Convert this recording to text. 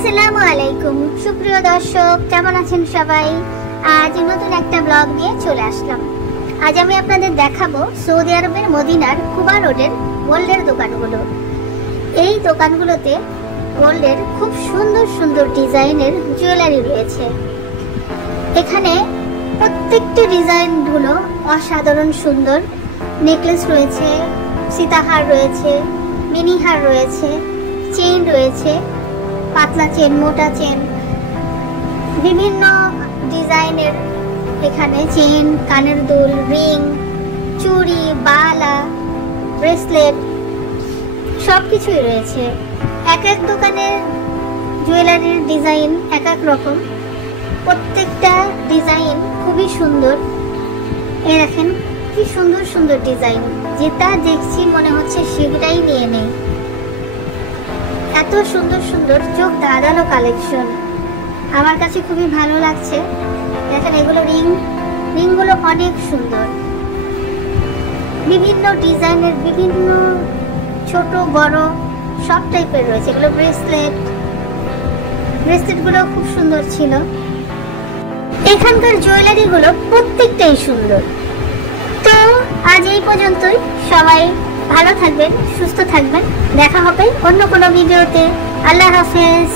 আসসালামু আলাইকুম সুপ্রিয় দর্শক, কেমন আছেন সবাই? আজ নতুন একটা ব্লগ নিয়ে চলে আসলাম। আজ আমি আপনাদের দেখাবো সৌদি আরবের মদিনার কুবা রোডের গোল্ডের দোকানগুলো। এই দোকানগুলোতে গোল্ডের খুব সুন্দর সুন্দর ডিজাইনের জুয়েলারি রয়েছে। এখানে প্রত্যেকটি ডিজাইনগুলো অসাধারণ সুন্দর। নেকলেস রয়েছে, সীতাহার রয়েছে, মিনি হার রয়েছে, চেইন রয়েছে, পাতলা চেন, মোটা চেন, বিভিন্ন ডিজাইনের এখানে চেন, কানের দুল, রিং, চুড়ি, বালা, ব্রেসলেট সব কিছুই রয়েছে। এক এক দোকানের জুয়েলারির ডিজাইন এক এক রকম, প্রত্যেকটা ডিজাইন খুবই সুন্দর। এই দেখেন কি সুন্দর সুন্দর ডিজাইন, যেটা দেখছি মনে হচ্ছে সেটাই নিয়ে নেই। এত সুন্দর সুন্দর চোখ ধাঁধানো কালেকশন, আমার কাছে খুবই ভালো লাগছে। দেখেন এগুলো রিংগুলো অনেক সুন্দর, বিভিন্ন ডিজাইনের, বিভিন্ন ছোট বড় সব টাইপের রয়েছে। এগুলো ব্রেসলেটগুলো খুব সুন্দর ছিল। এখানকার জুয়েলারিগুলো প্রত্যেকটাই সুন্দর। তো আজ এই পর্যন্তই। সবাই ভালো থাকবেন, সুস্থ থাকবেন। দেখা হবে অন্য কোনো ভিডিওতে। আল্লাহ হাফেজ।